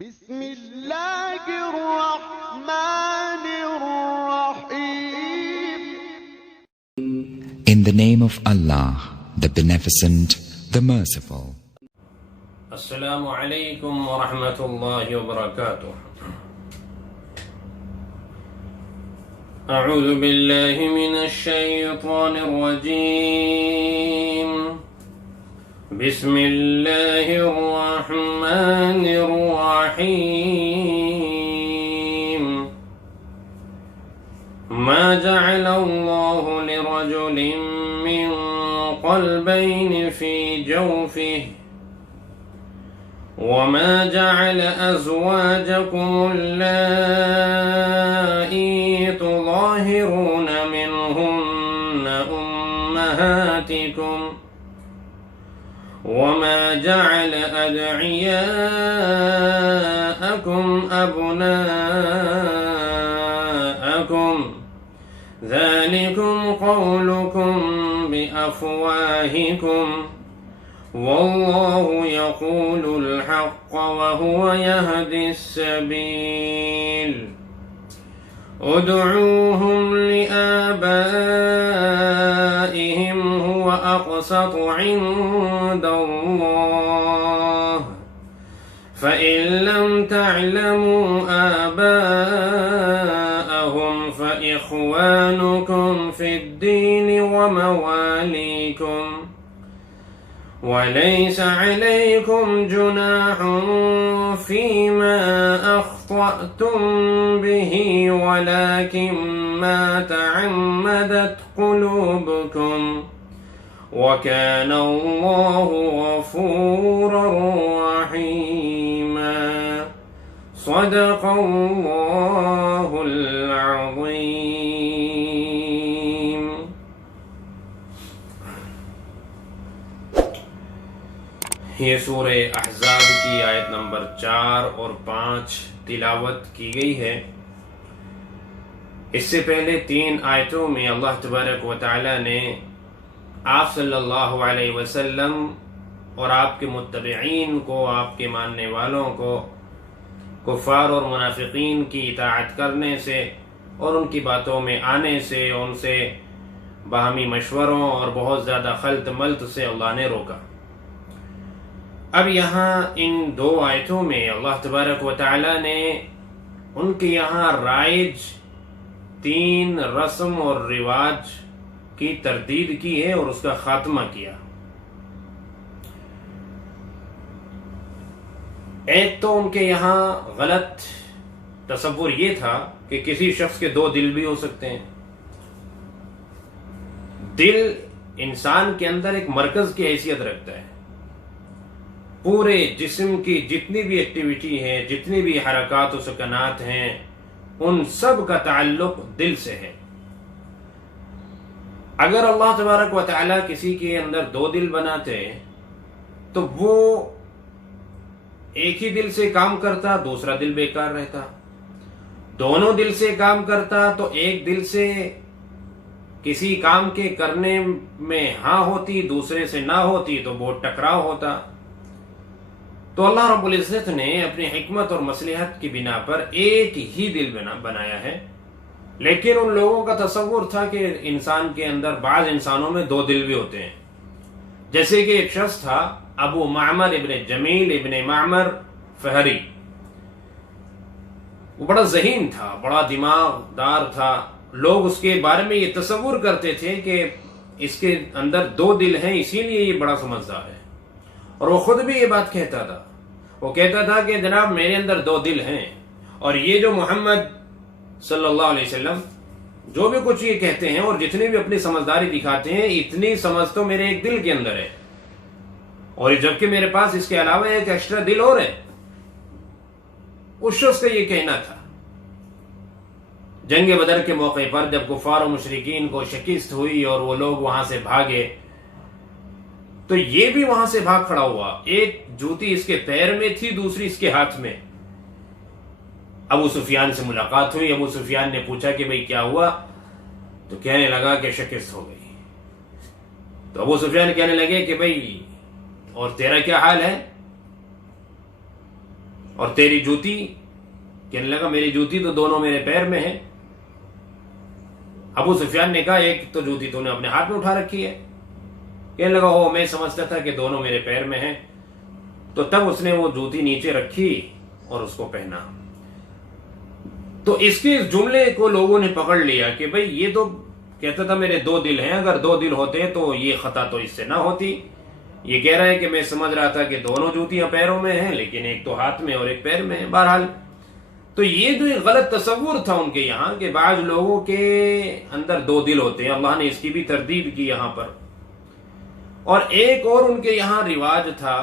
بسم اللہ الرحمن الرحیم. In the name of Allah, the Beneficent, the Merciful. السلام علیکم ورحمۃ اللہ وبرکاتہ. اعوذ باللہ من الشیطان الرجیم. بسم اللہ الرحمن الرحیم. ما جعل اللہ لرجل من قلبین فی جوفہ وما جعل أزواجكم اللائي تظاهرون منهن أمهاتكم وما جعل أدعياءكم أبناءكم ذلكم قولكم بأفواهكم والله يقول الحق وهو يهدي السبيل. ادعوهم لآبائهم هو أقسط عند الله فإن لم تعلموا آباءهم فإخوانكم في الدين ومواليكم وليس عليكم جناح فيما أخطأتم به ولكن ما تعمدت قلوبكم وكان الله غفورا رحيما. صدق الله العظيم. یہ سورہ احزاب کی آیت نمبر 4 اور 5 تلاوت کی گئی ہے. اس سے پہلے 3 آیتوں میں اللہ تبارک و تعالی نے آپ صلی اللہ علیہ وسلم اور آپ کے متبعین کو، آپ کے ماننے والوں کو کفار اور منافقین کی اطاعت کرنے سے اور ان کی باتوں میں آنے سے، ان سے باہمی مشوروں اور بہت زیادہ خلط ملط سے اللہ نے روکا. اب یہاں ان 2 آیتوں میں اللہ تبارک و تعالی نے ان کے یہاں رائج 3 رسم اور رواج کی تردید کی ہے اور اس کا خاتمہ کیا. ایک تو ان کے یہاں غلط تصور یہ تھا کہ کسی شخص کے 2 دل بھی ہو سکتے ہیں. دل انسان کے اندر ایک مرکز کی حیثیت رکھتا ہے. پورے جسم کی جتنی بھی ایکٹیویٹی ہے، جتنی بھی حرکات و سکنات ہیں، ان سب کا تعلق دل سے ہے. اگر اللہ تبارک و تعالی کسی کے اندر 2 دل بناتے تو وہ ایک ہی دل سے کام کرتا، دوسرا دل بیکار رہتا. دونوں دل سے کام کرتا تو ایک دل سے کسی کام کے کرنے میں ہاں ہوتی، دوسرے سے نہ ہوتی تو بہت ٹکراؤ ہوتا. تو اللہ رب العزت نے اپنی حکمت اور مصلحت کی بنا پر ایک ہی دل بنایا ہے. لیکن ان لوگوں کا تصور تھا کہ انسان کے اندر، بعض انسانوں میں 2 دل بھی ہوتے ہیں. جیسے کہ ایک شخص تھا ابو معمر ابن جمیل ابن معمر فہری. وہ بڑا ذہین تھا، بڑا دماغ دار تھا. لوگ اس کے بارے میں یہ تصور کرتے تھے کہ اس کے اندر 2 دل ہیں، اسی لیے یہ بڑا سمجھدار ہے. اور وہ خود بھی یہ بات کہتا تھا. وہ کہتا تھا کہ جناب میرے اندر 2 دل ہیں، اور یہ جو محمد صلی اللہ علیہ وسلم جو بھی کچھ یہ کہتے ہیں اور جتنی بھی اپنی سمجھداری دکھاتے ہیں، اتنی سمجھ تو میرے ایک دل کے اندر ہے، اور جبکہ میرے پاس اس کے علاوہ ایک ایکسٹرا دل اور ہے. اس شخص کا یہ کہنا تھا. جنگ بدر کے موقع پر جب کفار و مشرکین کو شکست ہوئی اور وہ لوگ وہاں سے بھاگے تو یہ بھی وہاں سے بھاگ کھڑا ہوا. ایک جوتی اس کے پیر میں تھی، دوسری اس کے ہاتھ میں. ابو سفیان سے ملاقات ہوئی. ابو سفیان نے پوچھا کہ بھئی کیا ہوا؟ تو کہنے لگا کہ شکست ہو گئی. تو ابو سفیان کہنے لگے کہ بھئی اور تیرا کیا حال ہے؟ اور تیری جوتی، کہنے لگا میری جوتی تو دونوں میرے پیر میں ہے۔ ابو سفیان نے کہا ایک تو جوتی تو نے اپنے ہاتھ میں اٹھا رکھی ہے۔ کہنے لگا او میں سمجھتا تھا کہ دونوں میرے پیر میں ہیں۔ تو تب اس نے وہ جوتی نیچے رکھی اور اس کو پہنا۔ تو اس کے جملے کو لوگوں نے پکڑ لیا کہ بھئی یہ تو کہتا تھا میرے دو دل ہیں، اگر دو دل ہوتے تو یہ خطا تو اس سے نہ ہوتی۔ یہ کہہ رہا ہے کہ میں سمجھ رہا تھا کہ دونوں جوتیاں پیروں میں ہیں، لیکن ایک تو ہاتھ میں اور ایک پیر میں ہے۔ بہرحال تو یہ جو ایک غلط تصور تھا ان کے یہاں کہ بعض لوگوں کے اندر دو دل ہوتے ہیں، اللہ نے اس کی بھی تردید کی یہاں پر۔ اور ایک اور ان کے یہاں رواج تھا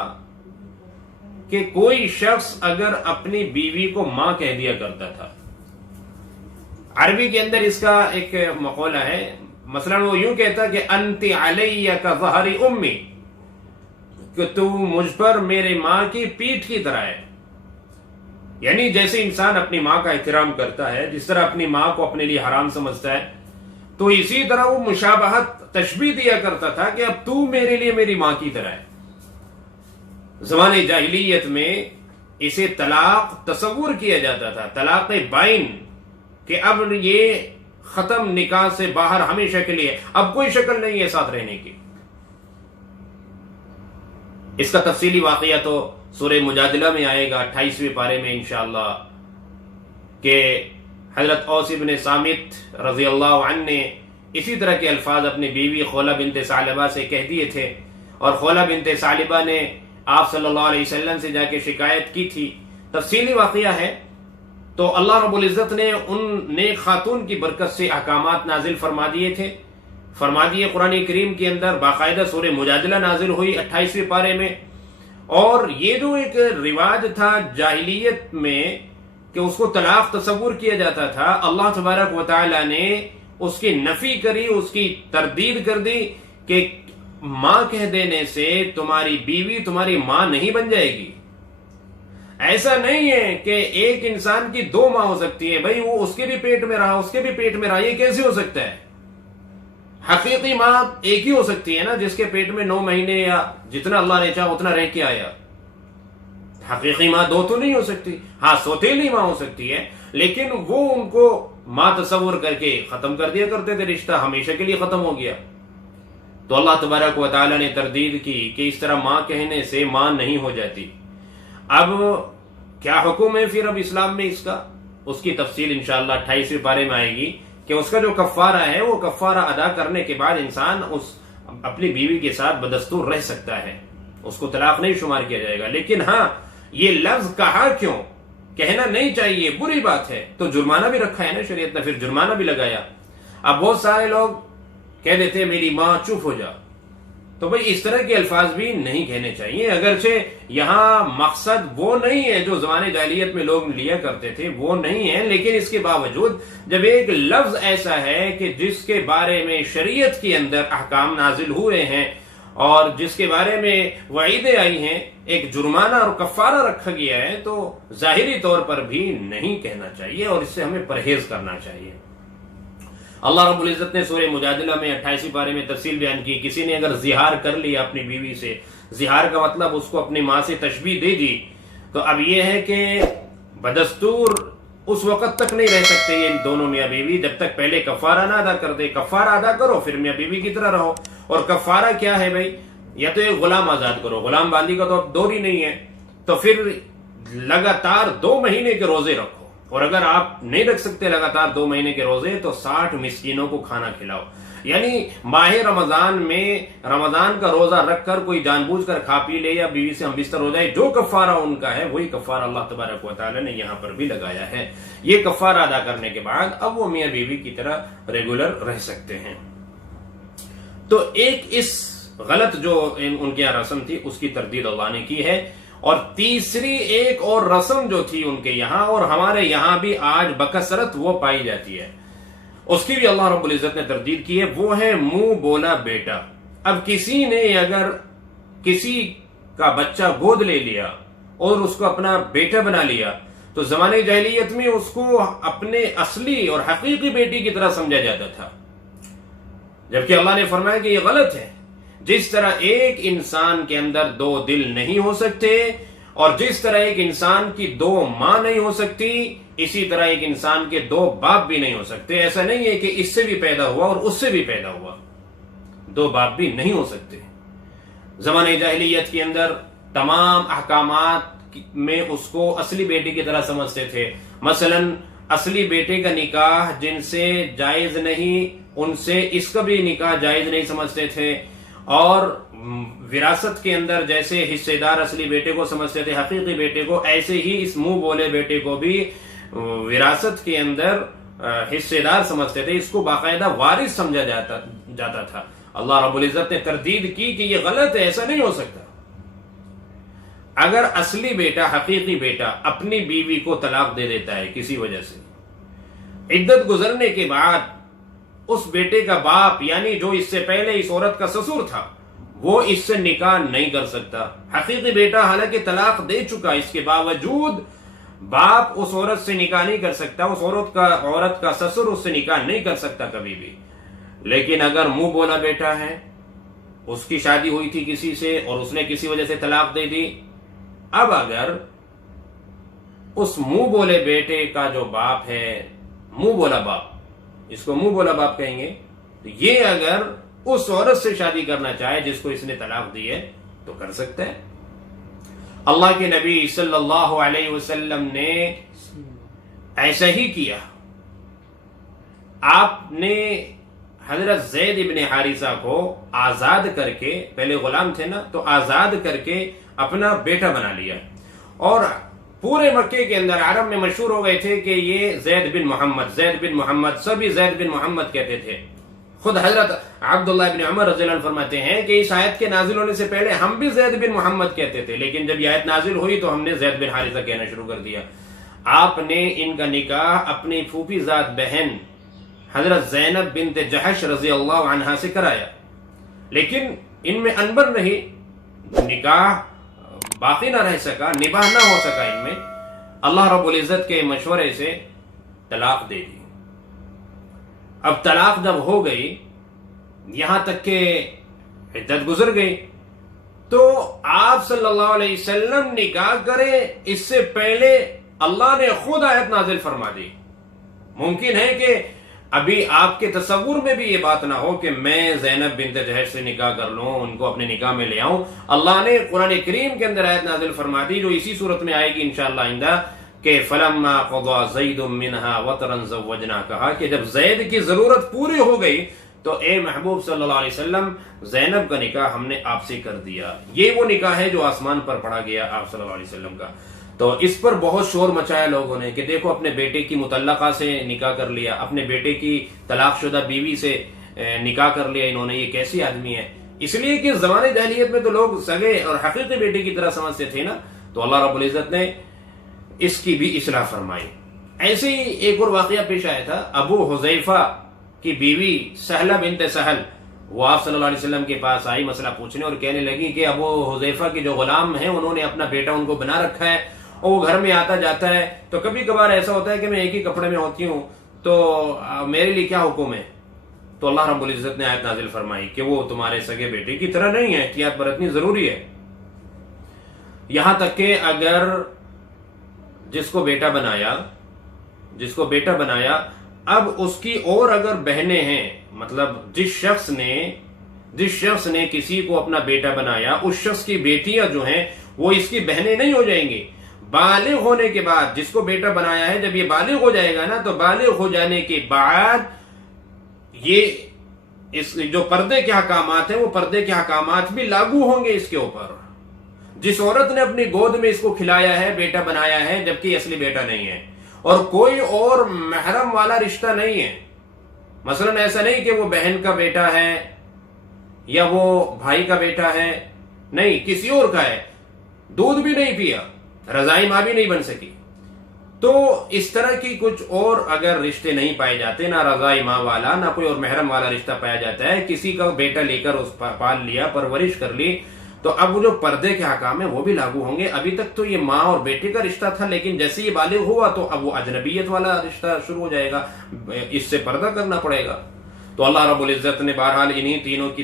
کہ کوئی شخص اگر اپنی بیوی کو ماں کہہ دیا کرتا تھا، عربی کے اندر اس کا ایک مقولہ ہے، مثلا وہ یوں کہتا کہ انت علی کا ظہر امی، کہ تو مجھ پر میرے ماں کی پیٹھ کی طرح ہے۔ یعنی جیسے انسان اپنی ماں کا احترام کرتا ہے، جس طرح اپنی ماں کو اپنے لیے حرام سمجھتا ہے، تو اسی طرح وہ مشابہت تشبیہ دیا کرتا تھا کہ اب تو میرے لیے میری ماں کی طرح ہے۔ زمانے جاہلیت میں اسے طلاق تصور کیا جاتا تھا، طلاق بائن، کہ اب یہ ختم، نکاح سے باہر ہمیشہ کے لیے، اب کوئی شکل نہیں ہے ساتھ رہنے کی۔ اس کا تفصیلی واقعہ تو سورہ مجادلہ میں آئے گا 28ویں پارے میں انشاءاللہ، کہ حضرت اوس بن صامت رضی اللہ عنہ نے اسی طرح کے الفاظ اپنی بیوی خولہ بنت ثعلبہ سے کہہ دیے تھے، اور خولہ بنت ثعلبہ نے آپ صلی اللہ علیہ وسلم سے جا کے شکایت کی تھی۔ تفصیلی واقعہ ہے۔ تو اللہ رب العزت نے ان نیک خاتون کی برکت سے احکامات نازل فرما دیے تھے، فرما دیے قرآن کریم کے اندر، باقاعدہ سورہ مجادلہ نازل ہوئی 28ویں پارے میں۔ اور یہ جو ایک رواج تھا جاہلیت میں کہ اس کو طلاق تصور کیا جاتا تھا، اللہ تبارک و تعالی نے اس کی نفی کری، اس کی تردید کر دی کہ ماں کہہ دینے سے تمہاری بیوی تمہاری ماں نہیں بن جائے گی۔ ایسا نہیں ہے کہ ایک انسان کی دو ماں ہو سکتی ہے، بھائی وہ اس کے بھی پیٹ میں رہا، اس کے بھی پیٹ میں رہا، یہ کیسے ہو سکتا ہے؟ حقیقی ماں ایک ہی ہو سکتی ہے نا، جس کے پیٹ میں 9 مہینے یا جتنا اللہ نے چاہا اتنا رہ کے آیا۔ حقیقی ماں دو تو نہیں ہو سکتی، ہاں سوتیلی ماں ہو سکتی ہے، لیکن وہ ان کو ماں تصور کر کے ختم کر دیا کرتے تھے، رشتہ ہمیشہ کے لیے ختم ہو گیا۔ تو اللہ تبارک و تعالی نے تردید کی کہ اس طرح ماں کہنے سے ماں نہیں ہو جاتی۔ اب کیا حکم ہے پھر اب اسلام میں اس کا؟ اس کی تفصیل انشاءاللہ 28ویں پارے میں آئے گی کہ اس کا جو کفارہ ہے وہ کفارہ ادا کرنے کے بعد انسان اپنی بیوی کے ساتھ بدستور رہ سکتا ہے، اس کو طلاق نہیں شمار کیا جائے گا۔ لیکن ہاں یہ لفظ کہا کیوں؟ کہنا نہیں چاہیے، بری بات ہے، تو جرمانہ بھی رکھا ہے نا شریعت نے، پھر جرمانہ بھی لگایا۔ اب بہت سارے لوگ کہہ دیتے ہیں میری ماں چپ ہو جا، تو بھئی اس طرح کے الفاظ بھی نہیں کہنے چاہیے، اگرچہ یہاں مقصد وہ نہیں ہے جو زمانے جاہلیت میں لوگ لیا کرتے تھے، وہ نہیں ہے، لیکن اس کے باوجود جب ایک لفظ ایسا ہے کہ جس کے بارے میں شریعت کے اندر احکام نازل ہوئے ہیں اور جس کے بارے میں وعیدیں آئی ہیں، ایک جرمانہ اور کفارہ رکھا گیا ہے، تو ظاہری طور پر بھی نہیں کہنا چاہیے اور اس سے ہمیں پرہیز کرنا چاہیے۔ اللہ رب العزت نے سورہ مجادلہ میں 28ویں پارے میں تفصیل بیان کی، کسی نے اگر زہار کر لیا اپنی بیوی سے، زہار کا مطلب اس کو اپنی ماں سے تشبیہ دے دی، تو اب یہ ہے کہ بدستور اس وقت تک نہیں رہ سکتے یہ دونوں میاں بیوی جب تک پہلے کفارہ نہ ادا کر دے۔ کفارہ ادا کرو پھر میاں بیوی کی طرح رہو۔ اور کفارہ کیا ہے بھائی؟ یا تو ایک غلام آزاد کرو، غلام باندھی کا تو اب دور ہی نہیں ہے، تو پھر لگاتار 2 مہینے کے روزے رکھو، اور اگر آپ نہیں رکھ سکتے لگاتار 2 مہینے کے روزے تو 60 مسکینوں کو کھانا کھلاؤ۔ یعنی ماہ رمضان میں رمضان کا روزہ رکھ کر کوئی جان بوجھ کر کھا پی لے یا بیوی سے ہم بستر ہو جائے، جو کفارہ ان کا ہے وہی کفارہ اللہ تبارک و تعالی نے یہاں پر بھی لگایا ہے۔ یہ کفارہ ادا کرنے کے بعد اب وہ میاں بیوی کی طرح ریگولر رہ سکتے ہیں۔ تو ایک اس غلط جو ان کے یہاں رسم تھی اس کی تردید اللہ نے کی ہے، اور تیسری ایک اور رسم جو تھی ان کے یہاں اور ہمارے یہاں بھی آج بکثرت وہ پائی جاتی ہے، اس کی بھی اللہ رب العزت نے تردید کی ہے، وہ ہے منہ بولا بیٹا۔ اب کسی نے اگر کسی کا بچہ گود لے لیا اور اس کو اپنا بیٹا بنا لیا تو زمانے جاہلیت میں اس کو اپنے اصلی اور حقیقی بیٹی کی طرح سمجھا جاتا تھا، جبکہ اللہ نے فرمایا کہ یہ غلط ہے۔ جس طرح ایک انسان کے اندر 2 دل نہیں ہو سکتے اور جس طرح ایک انسان کی دو ماں نہیں ہو سکتی، اسی طرح ایک انسان کے دو باپ بھی نہیں ہو سکتے. ایسا نہیں ہے کہ اس سے بھی پیدا ہوا اور اس سے بھی پیدا ہوا، دو باپ بھی نہیں ہو سکتے. زمانہ جاہلیت کے اندر تمام احکامات میں اس کو اصلی بیٹے کی طرح سمجھتے تھے. مثلا اصلی بیٹے کا نکاح جن سے جائز نہیں، ان سے اس کا بھی نکاح جائز نہیں سمجھتے تھے. اور وراثت کے اندر جیسے حصے دار اصلی بیٹے کو سمجھتے تھے، حقیقی بیٹے کو، ایسے ہی اس منہ بولے بیٹے کو بھی وراثت کے اندر حصے دار سمجھتے تھے. اس کو باقاعدہ وارث سمجھا جاتا تھا. اللہ رب العزت نے تردید کی کہ یہ غلط ہے، ایسا نہیں ہو سکتا. اگر اصلی بیٹا، حقیقی بیٹا اپنی بیوی کو طلاق دے دیتا ہے کسی وجہ سے، عدت گزرنے کے بعد اس بیٹے کا باپ یعنی جو اس سے پہلے اس عورت کا سسر تھا وہ اس سے نکاح نہیں کر سکتا. حقیقی بیٹا حالانکہ طلاق دے چکا، اس کے باوجود باپ اس عورت سے نکاح نہیں کر سکتا، اس عورت کا سسر اس سے نکاح نہیں کر سکتا کبھی بھی. لیکن اگر منہ بولا بیٹا ہے، اس کی شادی ہوئی تھی کسی سے اور اس نے کسی وجہ سے طلاق دے دی، اب اگر اس منہ بولے بیٹے کا جو باپ ہے، منہ بولا باپ، اس کو منہ بولا باپ کہیں گے، تو یہ اگر اس عورت سے شادی کرنا چاہے جس کو اس نے طلاق دی ہے تو کر سکتا ہے. اللہ کے نبی صلی اللہ علیہ وسلم نے ایسا ہی کیا. آپ نے حضرت زید ابن حارثہ کو آزاد کر کے، پہلے غلام تھے نا، تو آزاد کر کے اپنا بیٹا بنا لیا. اور پورے مکے کے اندر عرب میں مشہور ہو گئے تھے کہ یہ زید بن محمد، سبھی زید بن محمد کہتے تھے. خود حضرت عبداللہ بن عمر رضی اللہ عنہ فرماتے ہیں کہ اس آیت کے نازل ہونے سے پہلے ہم بھی زید بن محمد کہتے تھے، لیکن جب یہ آیت نازل ہوئی تو ہم نے زید بن حارثہ کہنا شروع کر دیا. آپ نے ان کا نکاح اپنی پھوپھی زاد بہن حضرت زینب بنت جحش رضی اللہ عنہا سے کرایا، لیکن ان میں انبن رہی، نکاح باقی نہ رہ سکا، نباہ نہ ہو سکا ان میں. اللہ رب العزت کے مشورے سے طلاق دے دی. اب طلاق جب ہو گئی، یہاں تک کہ عدت گزر گئی، تو آپ صلی اللہ علیہ وسلم نکاح کرے اس سے پہلے اللہ نے خود آیت نازل فرما دی. ممکن ہے کہ ابھی آپ کے تصور میں بھی یہ بات نہ ہو کہ میں زینب بنت جحش سے نکاح کر لوں، ان کو اپنے نکاح میں لے آؤں. اللہ نے قرآن کریم کے اندر آیت نازل فرما دی جو اسی صورت میں آئے گی انشاءاللہ آئندہ، کہ فلما قضى زید منها وطرا زوجنا، کہا کہ جب زید کی ضرورت پوری ہو گئی تو اے محبوب صلی اللہ علیہ وسلم زینب کا نکاح ہم نے آپ سے کر دیا. یہ وہ نکاح ہے جو آسمان پر پڑھا گیا آپ صلی اللہ علیہ وسلم کا. تو اس پر بہت شور مچایا لوگوں نے کہ دیکھو اپنے بیٹے کی مطلقہ سے نکاح کر لیا، اپنے بیٹے کی طلاق شدہ بیوی سے نکاح کر لیا انہوں نے، یہ کیسی آدمی ہے. اس لیے کہ زمانے جاہلیت میں تو لوگ سگے اور حقیقی بیٹے کی طرح سمجھتے تھے نا، تو اللہ رب العزت نے اس کی بھی اصلاح فرمائی. ایسے ہی ایک اور واقعہ پیش آیا تھا. ابو حذیفہ کی بیوی سہلہ بنت سہل وہ آپ صلی اللہ علیہ وسلم کے پاس آئی مسئلہ پوچھنے اور کہنے لگی کہ ابو حذیفہ کے جو غلام ہیں انہوں نے اپنا بیٹا ان کو بنا رکھا ہے اور وہ گھر میں آتا جاتا ہے، تو کبھی کبھار ایسا ہوتا ہے کہ میں ایک ہی کپڑے میں ہوتی ہوں، تو میرے لیے کیا حکم ہے. تو اللہ رب العزت نے آیت نازل فرمائی کہ وہ تمہارے سگے بیٹے کی طرح نہیں ہے، احتیاط برتنی ضروری ہے. یہاں تک کہ اگر جس کو بیٹا بنایا اب اس کی اور اگر بہنیں ہیں، مطلب جس شخص نے کسی کو اپنا بیٹا بنایا، اس شخص کی بیٹیاں جو ہیں وہ اس کی بہنیں نہیں ہو جائیں گی. بالغ ہونے کے بعد جس کو بیٹا بنایا ہے، جب یہ بالغ ہو جائے گا نا، تو بالغ ہو جانے کے بعد یہ اس جو پردے کے احکامات ہیں وہ پردے کے احکامات بھی لاگو ہوں گے اس کے اوپر. جس عورت نے اپنی گود میں اس کو کھلایا ہے، بیٹا بنایا ہے، جبکہ یہ اصلی بیٹا نہیں ہے اور کوئی اور محرم والا رشتہ نہیں ہے. مثلا ایسا نہیں کہ وہ بہن کا بیٹا ہے یا وہ بھائی کا بیٹا ہے، نہیں، کسی اور کا ہے، دودھ بھی نہیں پیا، رضائی ماں بھی نہیں بن سکی. تو اس طرح کی کچھ اور اگر رشتے نہیں پائے جاتے، نہ رضائی ماں والا نہ کوئی اور محرم والا رشتہ پایا جاتا ہے، کسی کا بیٹا لے کر اس پال لیا، پرورش کر لی، تو اب وہ جو پردے کے حکام ہیں وہ بھی لاگو ہوں گے. ابھی تک تو یہ ماں اور بیٹے کا رشتہ تھا، لیکن جیسے یہ بالغ ہوا تو اب وہ اجنبیت والا رشتہ شروع ہو جائے گا، اس سے پردہ کرنا پڑے گا. تو اللہ رب العزت نے بہرحال انہی تینوں کی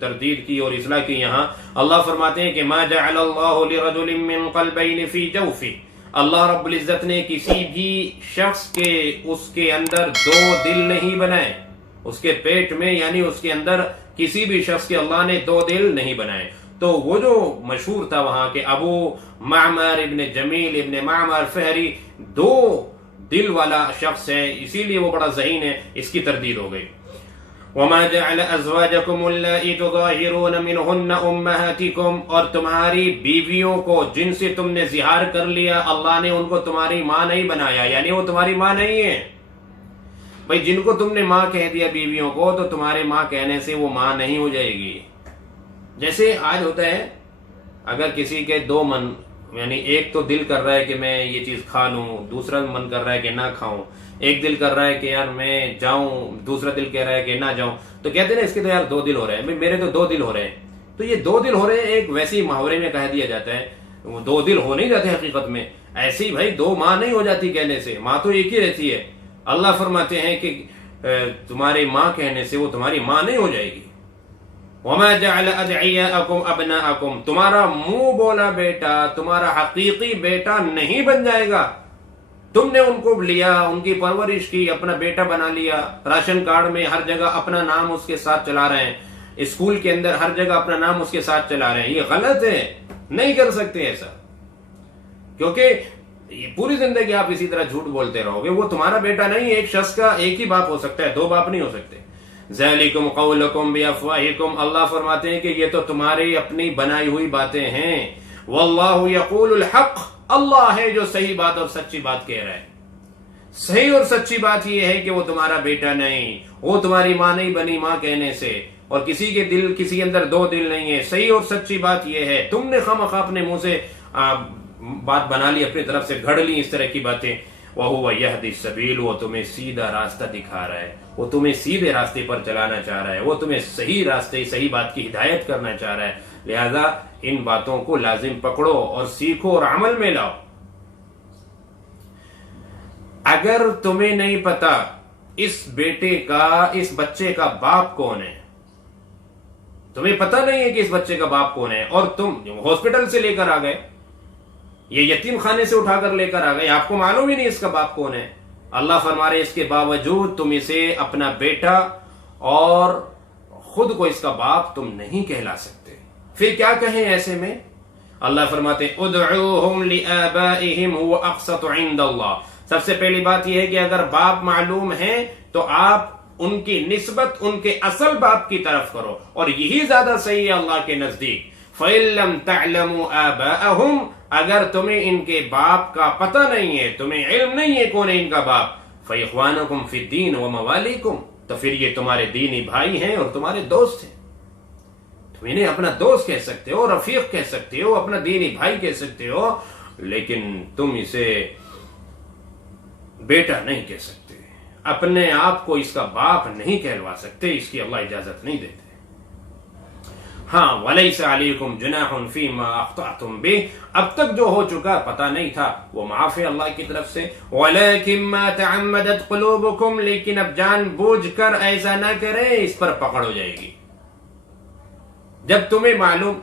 تردید کی اور اصلاح کی. یہاں اللہ فرماتے ہیں کہ ما جعل اللہ لرجل من قلبین فی جوفہ، اللہ رب العزت نے کسی بھی شخص کے اس کے اندر دو دل نہیں بنائے، اس کے پیٹ میں یعنی اس کے اندر کسی بھی شخص کے اللہ نے دو دل نہیں بنائے. تو وہ جو مشہور تھا وہاں کے ابو معمر ابن جمیل ابن معمر فہری دو دل والا شخص ہے، اسی لیے وہ بڑا ذہین ہے، اس کی تردید ہو گئی. وَمَا جَعَلَ أَزْوَاجَكُمُ اللَّائِي تُظَاهِرُونَ مِنْهُنَّ أُمَّهَاتِكُمْ، اور تمہاری بیویوں کو جن سے تم نے زہار کر لیا اللہ نے ان کو تمہاری ماں نہیں بنایا، یعنی وہ تمہاری ماں نہیں ہے. بھئی جن کو تم نے ماں کہہ دیا بیویوں کو تو تمہارے ماں کہنے سے وہ ماں نہیں ہو جائے گی. جیسے آج ہوتا ہے اگر کسی کے دو من، یعنی ایک تو دل کر رہا ہے کہ میں یہ چیز کھا لوں، دوسرا من کر رہا ہے کہ نہ کھاؤں، ایک دل کر رہا ہے کہ یار میں جاؤں، دوسرا دل کہہ رہا ہے کہ نہ جاؤں، تو کہتے ہیں نا اس کے تو یار دو دل ہو رہے ہیں، میرے تو دو دل ہو رہے ہیں. تو یہ دو دل ہو رہے ہیں ایک ویسی محاورے میں کہہ دیا جاتا ہے، وہ دو دل ہو نہیں جاتے حقیقت میں. ایسے ہی بھائی دو ماں نہیں ہو جاتی کہنے سے، ماں تو ایک ہی رہتی ہے. اللہ فرماتے ہیں کہ تمہاری ماں کہنے سے وہ تمہاری ماں نہیں ہو جائے گی. وَمَا جَعَلَ أَدْعِيَاءَكُمْ أَبْنَاءَكُمْ، تمہارا منہ بولا بیٹا تمہارا حقیقی بیٹا نہیں بن جائے گا. تم نے ان کو لیا، ان کی پرورش کی، اپنا بیٹا بنا لیا، راشن کارڈ میں ہر جگہ اپنا نام اس کے ساتھ چلا رہے ہیں، اسکول کے اندر ہر جگہ اپنا نام اس کے ساتھ چلا رہے ہیں. یہ غلط ہے، نہیں کر سکتے ایسا، کیونکہ یہ پوری زندگی آپ اسی طرح جھوٹ بولتے رہو گے. وہ تمہارا بیٹا نہیں، ایک شخص کا ایک ہی باپ ہو سکتا ہے، دو باپ نہیں ہو سکتے. ذَلِكُمْ قَوْلُكُمْ بِأَفْوَاهِكُمْ، اللہ فرماتے ہیں کہ یہ تو تمہاری اپنی بنائی ہوئی باتیں ہیں. وَاللَّهُ يَقُولُ الْحَقِّ، اللہ ہے جو صحیح بات اور سچی بات کہہ رہا ہے. صحیح اور سچی بات یہ ہے کہ وہ تمہارا بیٹا نہیں، وہ تمہاری ماں نہیں بنی ماں کہنے سے، اور کسی کے دل کسی اندر دو دل نہیں ہے. صحیح اور سچی بات یہ ہے، تم نے خواہ اپنے منہ سے بات بنا لی، اپنی طرف سے گھڑ لی اس طرح کی باتیں. وَهُوَ يَهْدِي السَّبِيلَ، وہ تمہیں سیدھا راستہ دکھا رہا ہے، وہ تمہیں سیدھے راستے پر چلانا چاہ رہا ہے، وہ تمہیں صحیح راستے صحیح بات کی ہدایت کرنا چاہ رہا ہے. لہذا ان باتوں کو لازم پکڑو اور سیکھو اور عمل میں لاؤ. اگر تمہیں نہیں پتا اس بچے کا باپ کون ہے، تمہیں پتا نہیں ہے کہ اس بچے کا باپ کون ہے، اور تم ہاسپٹل سے لے کر آ گئے، یہ یتیم خانے سے اٹھا کر لے کر آ گئے، آپ کو معلوم ہی نہیں اس کا باپ کون ہے، اللہ فرما رہے اس کے باوجود تم اسے اپنا بیٹا اور خود کو اس کا باپ تم نہیں کہلا سکتے. پھر کیا کہیں ایسے میں؟ اللہ فرماتے ادعوہم لآبائہم هو اقسط عند اللہ. سب سے پہلی بات یہ ہے کہ اگر باپ معلوم ہے تو آپ ان کی نسبت ان کے اصل باپ کی طرف کرو، اور یہی زیادہ صحیح ہے اللہ کے نزدیک. فَإِن لَمْ تَعْلَمُوا آبَاءَهُمْ، اگر تمہیں ان کے باپ کا پتہ نہیں ہے، تمہیں علم نہیں ہے کون ہے ان کا باپ، فَإِخْوَانُكُمْ فِي الدِّينِ وَمَوَالِيكُمْ، تو پھر یہ تمہارے دینی بھائی ہیں اور تمہارے دوست ہیں. تم انہیں اپنا دوست کہہ سکتے ہو، رفیق کہہ سکتے ہو، اپنا دینی بھائی کہہ سکتے ہو، لیکن تم اسے بیٹا نہیں کہہ سکتے، اپنے آپ کو اس کا باپ نہیں کہلوا سکتے، اس کی اللہ اجازت نہیں دیتے. ہاں وَلَيْسَ عَلَيْكُمْ جُنَاحٌ فِي مَا أَخْطَأْتُمْ بِهِ، اب تک جو ہو چکا پتہ نہیں تھا وہ معاف ہے اللہ کی طرف سے. وَلَكِنْ مَا تَعَمَّدَتْ قُلُوبُكُمْ، لیکن اب جان بوجھ کر ایسا نہ کریں، اس پر پکڑ ہو جائے گی جب تمہیں معلوم.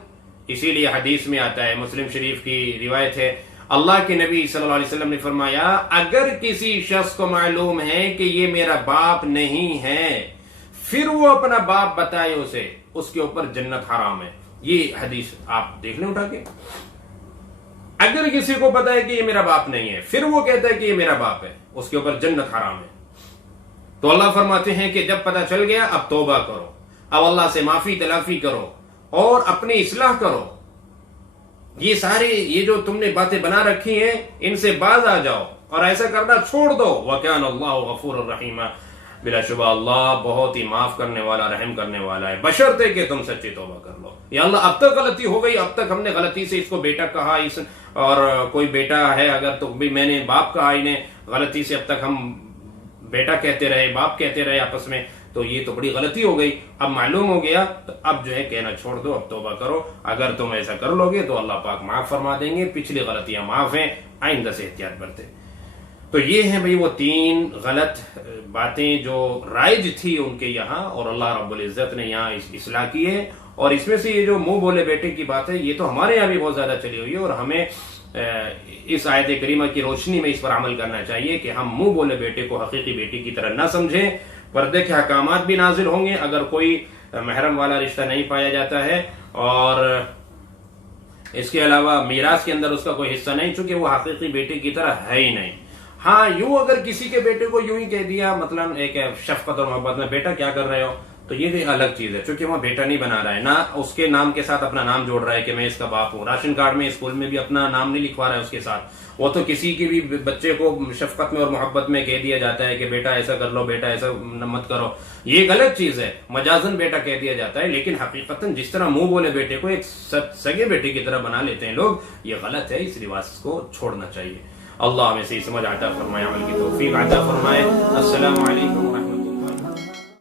اسی لیے حدیث میں آتا ہے، مسلم شریف کی روایت ہے، اللہ کے نبی صلی اللہ علیہ وسلم نے فرمایا اگر کسی شخص کو معلوم ہے کہ یہ میرا باپ نہیں ہے، پھر وہ اپنا باپ بتائے اسے، اس کے اوپر جنت حرام ہے. یہ حدیث آپ دیکھ لیں اٹھا کے. اگر کسی کو پتا ہے کہ یہ میرا باپ نہیں ہے، پھر وہ کہتا ہے کہ یہ میرا باپ ہے، اس کے اوپر جنت حرام ہے. تو اللہ فرماتے ہیں کہ جب پتا چل گیا اب توبہ کرو، اب اللہ سے معافی تلافی کرو اور اپنی اصلاح کرو. یہ سارے یہ جو تم نے باتیں بنا رکھی ہیں ان سے باز آ جاؤ اور ایسا کرنا چھوڑ دو. وَكَانَ اللَّهُ غَفُورًا رَحِيمًا، بلا شبہ اللہ بہت ہی معاف کرنے والا رحم کرنے والا ہے، بشرطے کہ تم سچی توبہ کر لو. یا اللہ اب تک غلطی ہو گئی، اب تک ہم نے غلطی سے اس کو بیٹا کہا، اور کوئی بیٹا ہے اگر تو بھی میں نے باپ کہا، انہیں غلطی سے اب تک ہم بیٹا کہتے رہے باپ کہتے رہے آپس میں، تو یہ تو بڑی غلطی ہو گئی. اب معلوم ہو گیا تو اب جو ہے کہنا چھوڑ دو، اب توبہ کرو. اگر تم ایسا کر لو گے تو اللہ پاک معاف فرما دیں گے، پچھلی غلطیاں معاف ہیں، آئندہ سے احتیاط برتے. تو یہ ہیں بھئی وہ 3 غلط باتیں جو رائج تھی ان کے یہاں، اور اللہ رب العزت نے یہاں اصلاح کی ہے. اور اس میں سے یہ جو منہ بولے بیٹے کی بات ہے، یہ تو ہمارے یہاں بھی بہت زیادہ چلی ہوئی ہے، اور ہمیں اس آیت کریمہ کی روشنی میں اس پر عمل کرنا چاہیے کہ ہم منہ بولے بیٹے کو حقیقی بیٹی کی طرح نہ سمجھیں. پردے کے احکامات بھی نازل ہوں گے اگر کوئی محرم والا رشتہ نہیں پایا جاتا ہے، اور اس کے علاوہ میراث کے اندر اس کا کوئی حصہ نہیں، چونکہ وہ حقیقی بیٹے کی طرح ہے ہی نہیں. ہاں یوں اگر کسی کے بیٹے کو یوں ہی کہہ دیا، مثلا ایک شفقت اور محبت میں، بیٹا کیا کر رہے ہو، تو یہ بھی الگ چیز ہے، چونکہ وہ بیٹا نہیں بنا رہا ہے، نہ اس کے نام کے ساتھ اپنا نام جوڑ رہا ہے کہ میں اس کا باپ ہوں. راشن کارڈ میں اسکول میں بھی اپنا نام نہیں لکھوا رہا ہے اس کے ساتھ. وہ تو کسی کی بھی بچے کو شفقت میں اور محبت میں کہہ دیا جاتا ہے کہ بیٹا ایسا کر لو، بیٹا ایسا مت کرو. یہ ایک الگ چیز ہے، مجازن بیٹا کہہ دیا جاتا ہے، لیکن حقیقتاً جس طرح منہ بولے بیٹے کو ایک سگے بیٹے کی طرح بنا لیتے ہیں لوگ، یہ غلط ہے. اس رواج کو چھوڑنا چاہیے. اللہ ہمیں صحیح سمجھ عطا فرمائے، عمل کی توفیق عطا فرمائے. السلام علیکم ورحمۃ اللہ.